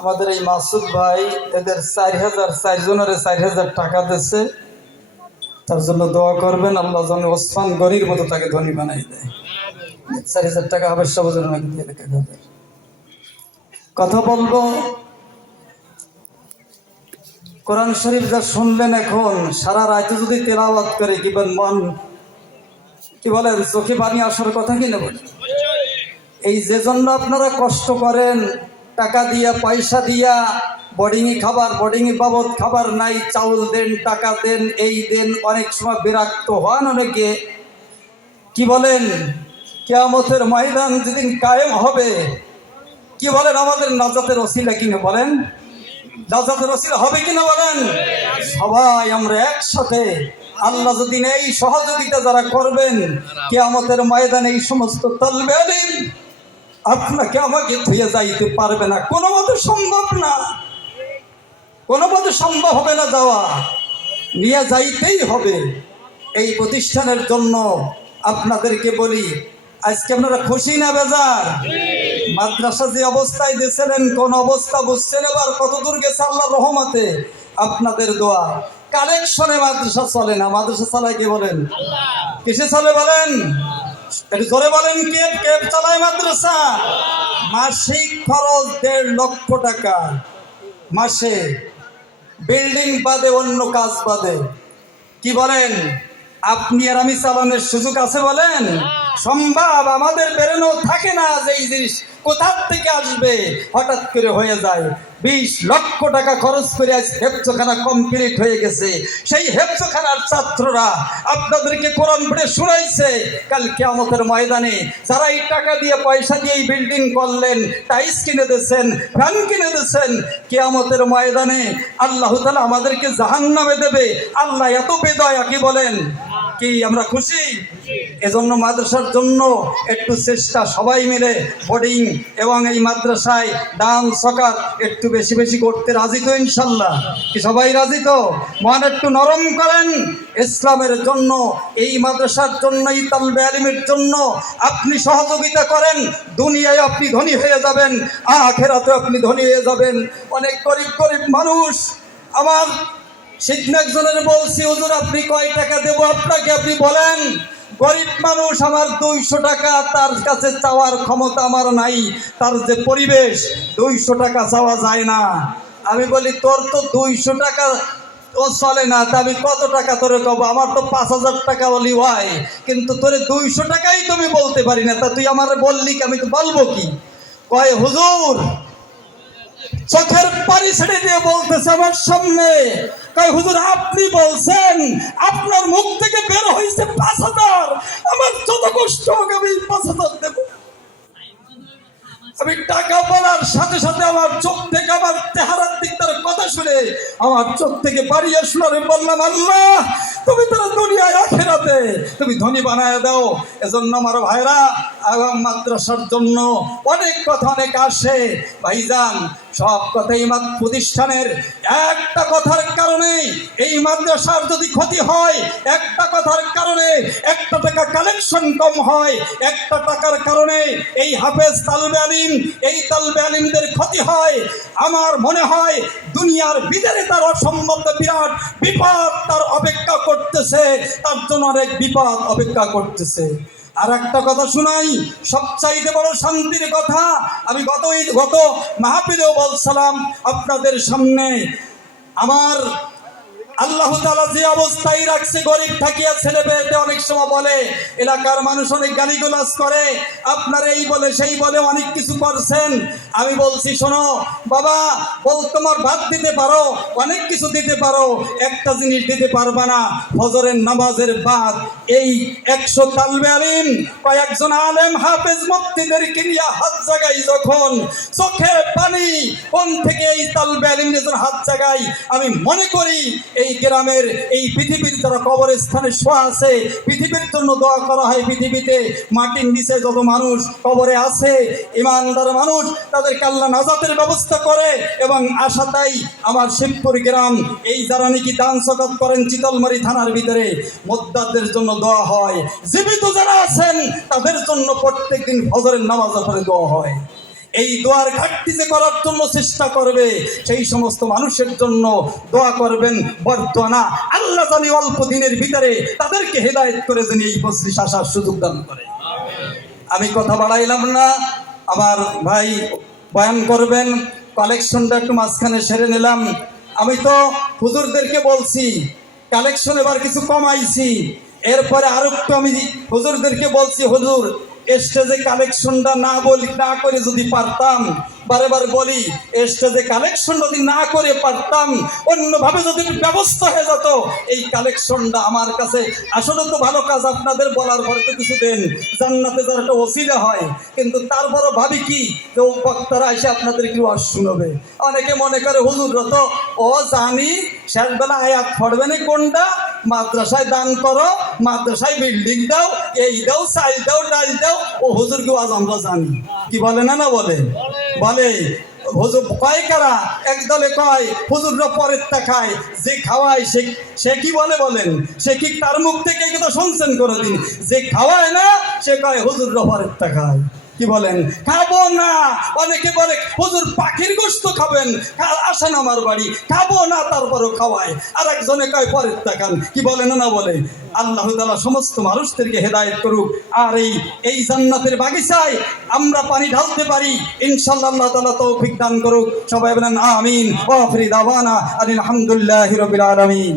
আমাদের এই মাসুদ ভাই এদের 4,000 জনের 4,000 টাকা দিচ্ছে। তার জন্য দোয়া করবেন, আল্লাহ যেন ওসমান গনির মতো তাকে ধনী বানাই দেয়। 4,000 টাকা হবে সবজন কথা বলবো। কোরআন শরীফ যা শুনলেন, এখন সারা রাত যদি তেলাওয়াত করে মন কি বলেন, চোখে পানি আসার কথা কি না বলেন? এই যে জন্য আপনারা কষ্ট করেন, টাকা দিয়া পয়সা দিয়া বোর্ডিংয়ে খাবার, বোর্ডিংয়ে বাবদ খাবার নাই, চাউল দেন, টাকা দেন, এই দেন, অনেক সময় বিরক্ত হন অনেকে। কি বলেন, কিয়ামতের ময়দান যেদিন কায়েম হবে, কি বলেন, আমাদের নাজাতের ওসিলা কিনা বলেন, নাজাতের ওসিলা হবে কিনা বলেন? সবাই আমরা একসাথে, আল্লাহ যদি এই সহযোগিতা যারা করবেন, কিয়ামতের ময়দানে এই সমস্ত তালবে ইলম আপনাকে আমাকে ধুয়ে যাইতে পারবে না, কোনো মতে সম্ভব না, কোনো মতে সম্ভব হবে না যাওয়া, নিয়ে যাইতেই হবে। এই প্রতিষ্ঠানের জন্য আপনাদেরকে বলি, আজকে আপনারা খুশি না বেজার? মাদ্রাসা যে অবস্থায় দিয়েছিলেন, কোন অবস্থা বুঝছেন, এবার কত দূর গেছে আল্লাহর রহমতে, আপনাদের দোয়া। কালেকশনে মাদ্রাসা চলে না, মাদ্রাসা চালায় কে বলেন? কিসে চলে বলেন? একটু জোরে বলেন, কে চালায় মাদ্রাসা? মাসিক খরচ 1.5 লক্ষ টাকা মাসে, বিল্ডিং বাদে, অন্য কাজ বাদে। কি বলেন, আপনি আর আমি চালানোর সুযোগ আছে বলেন? সম্ভব? আমাদের বেরোনো থাকে না যে এই জিনিস কোথার থেকে আসবে, হঠাৎ করে হয়ে যায়। 20 লক্ষ টাকা খরচ করে আজ হেফজখানা কমপ্লিট হয়ে গেছে। সেই হেফজখানার ছাত্ররা আপনাদেরকে কোরআন পড়ে শুনাইছে। কাল কিয়ামতের ময়দানে যারা এই টাকা দিয়ে পয়সা দিয়ে এই বিল্ডিং করলেন, টাইলস কিনে দিয়েছেন, ফ্যান কিনে দিয়েছেন, কিয়ামতের ময়দানে আল্লাহ তাআলা আমাদেরকে জাহান্নামে দেবে। আল্লাহ এত বেদয়া, কি বলেন? কি আমরা খুশি? এজন্য মাদ্রাসার জন্য একটু চেষ্টা সবাই মিলে, বোর্ডিং এবং এই মাদ্রাসায় দান সকাত একটু বেশি বেশি করতে রাজি তো ইনশাল্লাহ? কি সবাই রাজি তো? মন একটু নরম করেন। ইসলামের জন্য, এই মাদ্রাসার জন্য, এই তালবে ইলমের জন্য আপনি সহযোগিতা করেন, দুনিয়ায় আপনি ধনী হয়ে যাবেন, আখিরাতে আপনি ধনী হয়ে যাবেন। অনেক গরিব গরিব মানুষ, আমার সিদ্ধ একজনের বলছি, হুজুর আপনি কয় টাকা দেবো আপনাকে, আপনি বলেন। গরিব মানুষ, আমার 200 টাকা তার কাছে চাওয়ার ক্ষমতা আমার নাই, তার যে পরিবেশ, 200 টাকা চাওয়া যায় না। আমি বলি, তোর তো 200 টাকা ও চলে না, তা আমি কত টাকা তোরে কব? আমার তো 5,000 টাকা বলি হয়, কিন্তু তোরে 200 টাকাই তুমি বলতে পারি না, তা তুই আমার বললি কি, আমি তো বলবো কি? কয় হুজুর, চোখের পানি ছেড়ে দিয়ে বলতেছে আমার সামনে, কয় হুজুর আপনি বলছেন, আপনার মুখ থেকে বের হয়েছে 5,000, আমার যত কষ্ট হোক আমি 5,000 দেবো। আমি টাকা বলার সাথে সাথে আমার চোখ থেকে, আমার চেহারার দিক তার কথা শুনে আমার চোখ থেকে পানি আসলো। আমি বললাম, আল্লাহ তুমি তারা দুনিয়ায় আখিরাতে তুমি ধনী বানায় দাও। এজন্য আমার ভাইরা, এবং মাদ্রাসার জন্য অনেক কথা অনেক আসে ভাইজান, সব কথাই প্রতিষ্ঠানের একটা কথার কারণে, এই মাদ্রাসার যদি ক্ষতি হয়, একটা কথার কারণে, একটা টাকা কালেকশন কম হয়, একটা টাকার কারণে এই হাফেজ তালবে ইলম, এই তালবে ইলমদের ক্ষতি হয়, আমার মনে হয় দুনিয়ার ভিতরে তার অসম্ভব বিরাট বিপদ তার অপেক্ষা করতেছে, তার জন্য অনেক বিপদ অপেক্ষা করতেছে। আর একটা কথা শুনাই, সবচাইতে বড় শান্তির কথা, আমি গত মাহফিলেও বলছিলাম আপনাদের সামনে, আমার আল্লাহ তাআলা যে অবস্থায় রাখছে, গরিব থাকিয়া ছেলে পেয়েতে অনেক সময় বলে, এলাকার মানুষ অনেক গালিগালাজ করে, আপনার এই বলে সেই বলে অনেক কিছু করছেন। আমি বলছি, শোনো বাবা, তোমার ভাত দিতে পারো, অনেক কিছু দিতে পারো, একটা জিনিস দিতে পারবা না, ফজরের নামাজের বাদ এই 100 তালবে ইলম, কয়েকজন আলেম হাফেজ মুফতিদেরকে নিয়ে হাত জাগাই, যখন চোখে পানি কোন থেকে এই তালবে ইলম নিয়ে হাত জাগাই, আমি মনে করি এই গ্রামের, এই পৃথিবীর যারা কবরস্থানে শোয়া আছে, পৃথিবীর জন্য দোয়া করা হয়, পৃথিবীতে মাটির নিচে যত মানুষ কবরে আছে, ইমানদার মানুষ, তাদেরকে আল্লাহ নাজাতের ব্যবস্থা করে। এবং আশা তাই আমার শিবপুর গ্রাম, এই যারা নাকি দান সকাত করেন চিতলমারি থানার ভিতরে, মোদ্দাদের জন্য দোয়া হয়, জীবিত যারা আছেন তাদের জন্য প্রত্যেক দিন ফজরের নামাজ পড়ে দোয়া হয়। এই দোয়ার ঘাটতি যে করার জন্য চেষ্টা করবে সেই সমস্ত মানুষের জন্য দোয়া করবেন। বর্তমানা আল্লাহ জানি অল্প দিনের ভিতরে তাদেরকে হেদায়েত করে যিনি এই মজলিস আসার সুযোগ দান করে। আমি কথা বাড়াইলাম না, আমার ভাই বয়ান করবেন, কালেকশনটা একটু মাঝখানে সেরে নিলাম। আমি তো হুজুরদেরকে বলছি কালেকশন এবার কিছু কমাইছি, এরপরে আরো একটু আমি হুজুরদেরকে বলছি, হুজুর স্টেজে কালেকশনটা না করে যদি পারতাম, বারবার বলি স্টেজে কালেকশন যদি না করে পারতাম, অন্যভাবে যদি ব্যবস্থা হয়ে যেত এই কালেকশনটা আমার কাছে আসলে তো ভালো কাজ, আপনাদের বলার পরে তো কিছু দেন, জান্নাতে যার একটা ওসিলা হয়, কিন্তু তারপরও ভাবি কি যে বক্তারা এসে আপনাদের কি ওয়াজ শুনবে। অনেকে মনে করে হুজুররা তো ও জানি শেষবেলা আয়াত পড়বে না কোনটা, মাদ্রাসায় দান করো, মাদ্রাসায় বিল্ডিং দাও, এই দাও, চাল দাও, ডাল দাও, ও হুজুর কি ওয়াজ আমরা জানি। কি বলে না বলে বলে হুজুর কয় কারা, একদলে কয় হুজুররা পরেরটা খায়, যে খাওয়ায় সে কি বলেন, সে কি তার মুখ থেকে এই কথা শুনছেন কোনোদিন? যে খাওয়ায় না সে কয় হুজুররা পরেরটা খায়। কি বলেন? খাবো না। অনেকে বলে হুজুর পাখির গোশত খাবেন, আসেন আমার বাড়ি, খাবো না, তারপরও খাওয়ায়। আর একজনে কয় পরেরটা খান। কি বলে না বলে? আল্লাহ তাআলা সমস্ত মানুষদেরকে হেদায়েত করুক, আর এই জান্নাতের বাগিচায় আমরা পানি ঢালতে পারি ইনশাআল্লাহ, আল্লাহ তাআলা তৌফিক দান করুক। সবাই বলেন আমিন। ওয়া আখিরু দাওয়ানা আলহামদুলিল্লাহি রাব্বিল আলামিন।